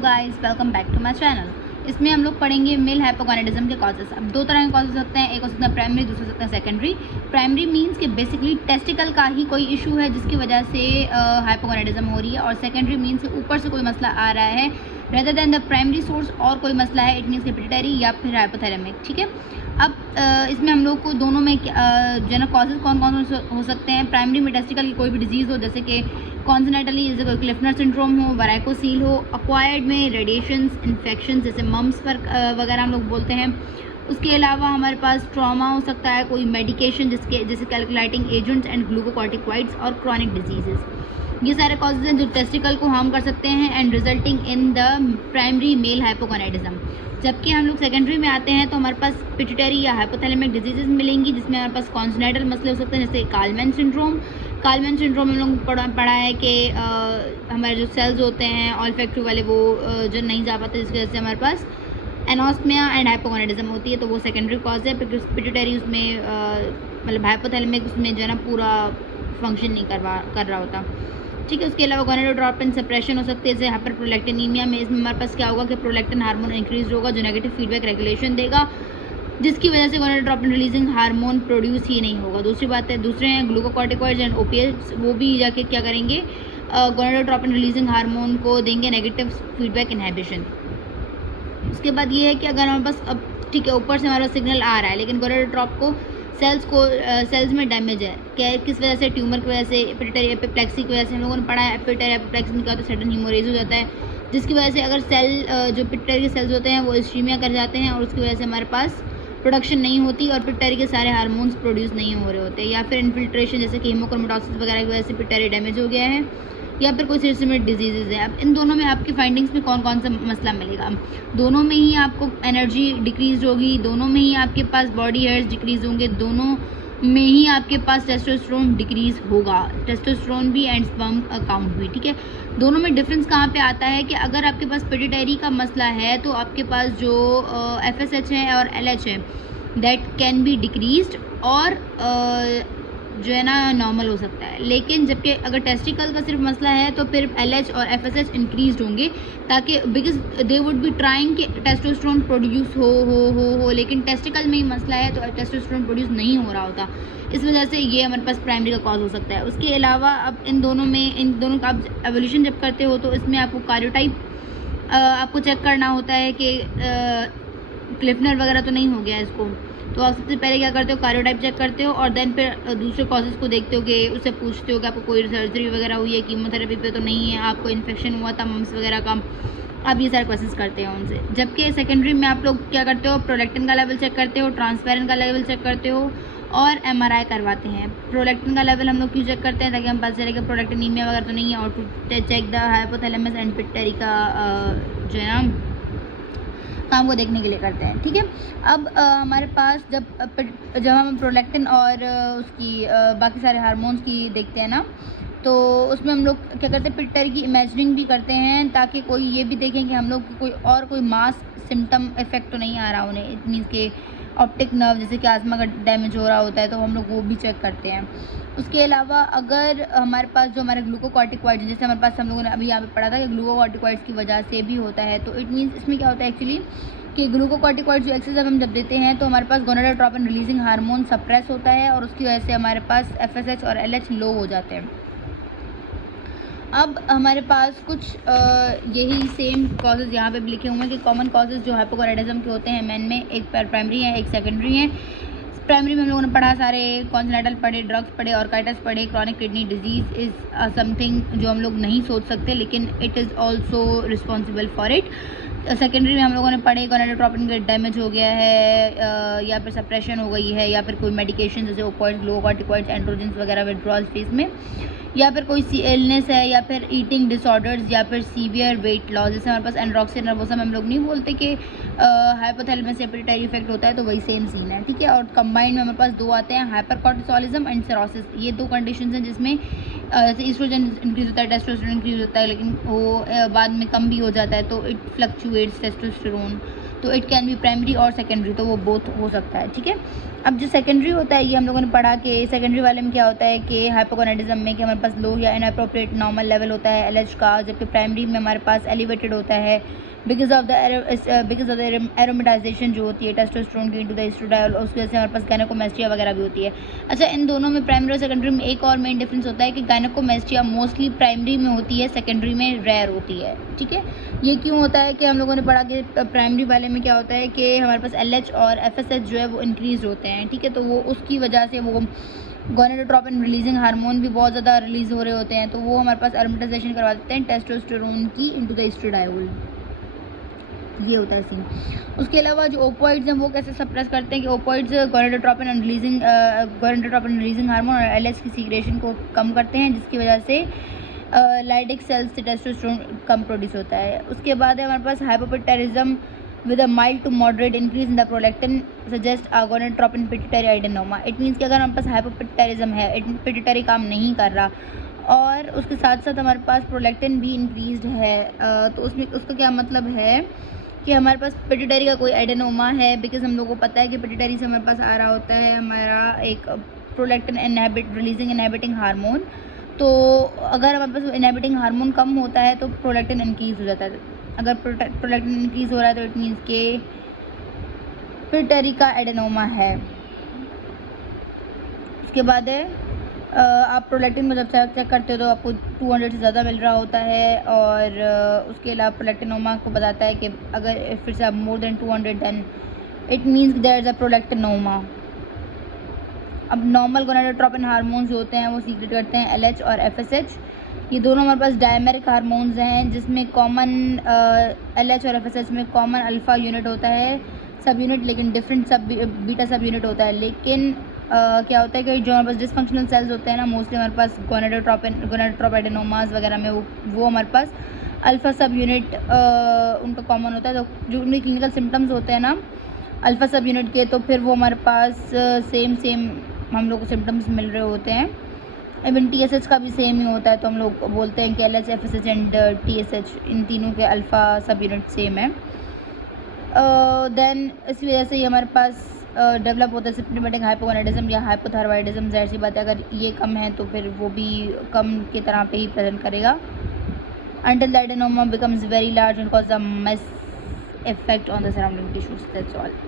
Guys, welcome back to my channel. इसमें हम लोग पढ़ेंगे मेल हाइपोगोनाडिज्म के कॉजेस। अब दो तरह के कॉजेस हो सकते हैं, एक हो सकता है प्राइमरी, दूसरा हो सकता है सेकेंडरी। प्राइमरी मींस कि बेसिकली टेस्टिकल का ही कोई इशू है जिसकी वजह से हाइपोगोनाडिज्म हो रही है, और सेकेंडरी मींस कि ऊपर से कोई मसला आ रहा है rather than the primary source, और कोई मसला है, इट मीन्स कि पिट्यूटरी या फिर हाइपोथैलेमिक। ठीक है, अब इसमें हम लोग को दोनों में जो है ना कॉजेज कौन कौन हो सकते हैं। प्राइमरी में टेस्टिकल की कोई भी डिजीज़ हो, जैसे कि कॉन्जेनिटली जैसे कोई क्लिफ्टर सिंड्रोम हो, वैराइकोसील हो। अक्वायर्ड में रेडिएशंस, इन्फेक्शन जैसे मम्स पर वगैरह हम लोग बोलते हैं। उसके अलावा हमारे पास ट्रॉमा हो सकता है, कोई मेडिकेशन जैसे कैलकुलेटिंग एजेंट्स एंड ग्लूकोकॉर्टिकॉइड्स, और क्रॉनिक डिजीजेस। ये सारे कॉजेज हैं जो टेस्टिकल को हार्म कर सकते हैं and resulting in the primary male hypogonadism. जबकि हम लोग सेकेंडरी में आते हैं तो हमारे पास पिट्यूटरी या हाइपोथैलेमिक डिजीजेस मिलेंगी, जिसमें हमारे पास कॉन्जेनिटल मसले हो सकते हैं, जैसे कालमैन सिंड्रोम। कालमैन सिंड्रोम हम लोग पढ़ा है कि हमारे जो सेल्स होते हैं ऑल्फैक्टरी वाले वो जो नहीं जा पाते, जिसकी वजह से हमारे पास एनोस्मिया एंड हाइपोगोनाडिज्म होती है, तो वो सेकेंडरी कॉज है। पिट्यूटरी उसमें मतलब हाइपोथैलेमिक उसमें जो है ना पूरा फंक्शन नहीं कर रहा होता। ठीक है, उसके अलावा गोनाडोट्रोपिन सप्रेशन हो सकती है, जैसे हाइपरप्रोलैक्टिनीमिया में। इसमें हमारे पास क्या होगा कि प्रोलैक्टिन हार्मोन इंक्रीज होगा जो नेगेटिव फीडबैक रेगुलेशन देगा, जिसकी वजह से गोनाडोट्रोपिन रिलीजिंग हार्मोन प्रोड्यूस ही नहीं होगा। दूसरी बात है, दूसरे हैं ग्लूकोकॉर्टिकॉइड्स एंड ओपिएट्स, वो भी जाके क्या करेंगे, गोनाडोट्रोपिन रिलीजिंग हार्मोन को देंगे नेगेटिव फीडबैक इनहिबिशन। उसके बाद ये है कि अगर हमारे पास अब ठीक है ऊपर से हमारा सिग्नल आ रहा है, लेकिन गोनाडोट्रोप को सेल्स में डैमेज है, क्या किस वजह से, ट्यूमर की वजह से, पिट्यूटरी एपिप्लेक्सी की वजह से। हम लोगों ने पढ़ा है पिट्यूटरी एपिप्लेक्सी में क्या होता है, सडन हीमोरेज हो जाता है, जिसकी वजह से अगर सेल जो पिट्यूटरी के सेल्स होते हैं वो इस्कीमिया कर जाते हैं, और उसकी वजह से हमारे पास प्रोडक्शन नहीं होती और पिट्यूटरी के सारे हार्मोन्स प्रोड्यूस नहीं हो रहे होते। या फिर इन्फिल्ट्रेशन जैसे कि हीमोक्रोमेटोसिस वगैरह की वजह से पिट्यूटरी डैमेज हो गया है, या फिर कोई सिस्टमिक डिजीजेज है। अब इन दोनों में आपकी फाइंडिंग्स में कौन कौन सा मसला मिलेगा। दोनों में ही आपको एनर्जी डिक्रीज होगी, दोनों में ही आपके पास बॉडी हेयर्स डिक्रीज होंगे, दोनों में ही आपके पास टेस्टोस्टेरोन डिक्रीज होगा, टेस्टोस्टेरोन भी एंड स्पर्म काउंट भी। ठीक है, दोनों में डिफरेंस कहाँ पे आता है कि अगर आपके पास पिट्यूटरी का मसला है तो आपके पास जो FSH है और LH है दैट कैन बी डिक्रीज्ड, और जो है ना नॉर्मल हो सकता है। लेकिन जबकि अगर टेस्टिकल का सिर्फ मसला है तो फिर LH और FSH इंक्रीज होंगे, ताकि because they would be trying कि टेस्टोस्टेरोन प्रोड्यूस हो, लेकिन टेस्टिकल में ही मसला है तो टेस्टोस्टेरोन प्रोड्यूस नहीं हो रहा होता। इस वजह से ये हमारे पास प्राइमरी का कॉज हो सकता है। उसके अलावा अब इन दोनों का आप एवोल्यूशन जब करते हो तो इसमें आपको कार्योटाइप आपको चेक करना होता है कि क्लिफ्टर वगैरह तो नहीं हो गया इसको, तो आप सबसे पहले क्या करते हो, कार्योटाइप चेक करते हो, और देन फिर दूसरे कॉजेज़ को देखते हो कि उससे पूछते हो कि आपको कोई सर्जरी वगैरह हुई है, कीमोथेरेपी पे तो नहीं है, आपको इन्फेक्शन हुआ था मम्स वगैरह का। आप ये सारे क्वेश्चंस करते हो उनसे। जबकि सेकेंडरी में आप लोग क्या करते हो, प्रोलैक्टिन का लेवल चेक करते हो, ट्रांसफेरन का लेवल चेक करते हो, और MRI करवाते हैं। प्रोलैक्टिन का लेवल हम लोग क्यों चेक करते हैं, ताकि हम पता चले कि प्रोलैक्टिनीमिया वगैरह तो नहीं है, और to check the hypothalamus and pituitary का जो है ना काम को देखने के लिए करते हैं। ठीक है, अब हमारे पास जब हम प्रोलैक्टिन और उसकी बाकी सारे हार्मोन्स की देखते हैं ना, तो उसमें हम लोग क्या करते हैं, पिट्यूटरी की इमेजिनिंग भी करते हैं, ताकि कोई ये भी देखें कि हम लोग कोई मास सिम्टम इफेक्ट तो नहीं आ रहा उन्हें। इट मीन्स के ऑप्टिक नर्व जैसे कि आस्मा का डैमेज हो रहा होता है तो हम लोग वो भी चेक करते हैं। उसके अलावा अगर हमारे पास जो हमारे ग्लूकोकॉर्टिकॉइड्स, जैसे हमारे पास हम लोगों ने अभी यहाँ पे पढ़ा था कि ग्लूकोकॉर्टिकॉइड्स की वजह से भी होता है, तो इट मीन्स इसमें क्या होता है एक्चुअली कि ग्लूकोकॉर्टिकॉइड्स जो एक्सेस हम जब देते हैं तो हमारे पास गोनाडोट्रोपिन रिलीजिंग हार्मोन सप्रेस होता है, और उसकी वजह से हमारे पास FSH और LH लो हो जाते हैं। अब हमारे पास कुछ यही सेम कॉजेज़ यहाँ पे भी लिखे हुए हैं कि कॉमन कॉजेज़ जो हाइपोगोनाडिज्म के होते हैं मैन में, एक प्राइमरी है एक सेकेंडरी है। प्राइमरी में हम लोगों ने पढ़ा सारे कॉन्जेनिटल पढ़े, ड्रग्स पढ़े, ऑर्काइटिस पढ़े, chronic kidney disease is something जो हम लोग नहीं सोच सकते, लेकिन it is also responsible for it. Secondary में हम लोगों ने पढ़े गोनाडोट्रोपिन का डैमेज हो गया है, या फिर सप्रेशन हो गई है, या फिर कोई मेडिकेशन जैसे ओपियोइड्स, ग्लूकोकॉर्टिकॉइड्स, एंड्रोजेंस वगैरह विड्रॉल फेज में, या फिर कोई इलनेस है, या फिर ईटिंग डिसऑर्डर्स, या फिर सीवियर वेट लॉस। जैसे हमारे पास एंड्रोक्सिन नर्वोसम हम लोग नहीं बोलते कि हाइपोथैलेमस या पिट्यूटरी इफेक्ट होता है, तो वही सेम सीन है। ठीक है, और कंबाइंड में हमारे पास दो आते हैं, हाइपरकॉर्टिसोलिज्म एंड सिरोसिस। ये दो कंडीशंस हैं जिसमें जैसे ईस्ट्रोजन इंक्रीज होता है, टेस्टोस्टेरोन इंक्रीज होता है, लेकिन वो बाद में कम भी हो जाता है, तो इट फ्लक्चुएट्स टेस्टोस्टेरोन। तो इट कैन बी प्राइमरी और सेकेंडरी, तो वो बोथ हो सकता है, ठीक है। अब जो सेकेंडरी होता है ये हम लोगों ने पढ़ा कि सेकेंडरी वाले में क्या होता है कि हाइपोगोनाडिज्म में कि हमारे पास लो या इनअप्रोप्रिएट नॉर्मल लेवल होता है एलएच का, जबकि प्राइमरी में हमारे पास एलिवेटेड होता है बिकॉज ऑफ द एरोमेटाइजेशन जो होती है टेस्टोस्टेरोन की इनटू द एस्ट्रोडायल, उसकी वजह से हमारे पास गायनेकोमेस्टिया वगैरह भी होती है। अच्छा, इन दोनों में प्राइमरी और सेकेंडरी में एक और मेन डिफरेंस होता है कि गायनेकोमेस्टिया मोस्टली प्राइमरी में होती है, सेकेंडरी में रेयर होती है, ठीक है। ये क्यों होता है कि हम लोगों ने पढ़ा कि प्राइमरी वाले में क्या होता है कि हमारे पास एलएच और एफएसएच जो है वो इंक्रीज होते हैं, ठीक है। तो वो उसकी वजह से वो गोनेडोट्रोपिन रिलीजिंग हार्मोन भी बहुत ज़्यादा रिलीज हो रहे होते हैं, तो वो हमारे पास एरोमेटाइजेशन करवा देते हैं टेस्टोस्टेरोन की इनटू द एस्ट्रोडायल, ये होता है सीन। उसके अलावा जो ओपोइड्स हैं वो कैसे सप्रेस करते हैं कि ओपोइड्स गोनेडोट्रोपिन रिलीजिंग हार्मोन और एलएच की सीक्रेशन को कम करते हैं, जिसकी वजह से लाइडिक सेल्स से टेस्टोस्टेरोन कम प्रोड्यूस होता है। उसके बाद है हमारे पास hypopituitarism with a mild to moderate increase in the prolactin suggest a gonadotropin pituitary adenoma. It means कि अगर हमारे पास हाइपोपिट्यूटारिज्म है, पिट्यूटरी काम नहीं कर रहा और उसके साथ साथ हमारे पास प्रोलैक्टिन भी इंक्रीज्ड है, तो उसमें उसका क्या मतलब है कि हमारे पास पिट्यूटरी का कोई एडेनोमा है, बिकॉज हम लोगों को पता है कि पिट्यूटरी से हमारे पास आ रहा होता है हमारा एक प्रोलैक्टिन इनहिबिटिंग हार्मोन। तो अगर हमारे पास इनहिबिटिंग हार्मोन कम होता है तो प्रोलैक्टिन इंक्रीज हो जाता है। अगर प्रोलैक्टिन इंक्रीज हो रहा है तो इट मीन्स के पिट्यूटरी का एडेनोमा है। उसके बाद है आप प्रोलैक्टिन को जब चेक करते हो तो आपको 200 से ज़्यादा मिल रहा होता है, और उसके अलावा प्रोलैक्टिनोमा को बताता है कि अगर फिर से आप more than 200 then it means there is a prolactinoma. अब नॉर्मल गोनेडोट्रोपिन हार्मोन्स जो होते हैं वो सीक्रेट करते हैं एलएच और एफएसएच। ये दोनों हमारे पास डायमेरिक हार्मोन्स हैं, जिसमें कॉमन एलएच और एफएसएच में कॉमन अल्फा यूनिट होता है सब यूनिट, लेकिन डिफरेंट बीटा सब यूनिट होता है। लेकिन क्या होता है कि जो हमारे पास डिसफंक्शनल सेल्स होते हैं ना, मोस्टली हमारे पास गोनेडोट्रोपिनोमास वगैरह में वो हमारे पास अल्फा सब यूनिट उनका कॉमन होता है। तो जो उनके क्लिनिकल सिम्टम्स होते हैं ना अल्फा सब यूनिट के, तो फिर वो हमारे पास सेम हम लोग को सिम्टम्स मिल रहे होते हैं। इवन टीएसएच का भी सेम ही होता है, तो हम लोग बोलते हैं कि एलएच एफएसएच एंड टीएसएच इन तीनों के अल्फा सब यूनिट सेम है। देन इस वजह से ये हमारे पास डेवलप होता है सिम्पटोमेटिक हाइपोगोनाडिज्म या हाइपोथायरॉयडिज्म। ज़ाहिर सी बात है अगर ये कम है तो फिर वो भी कम की तरह पे ही प्रेजेंट करेगा until the adenoma becomes very large and cause a mass effect on the surrounding tissues. That's all.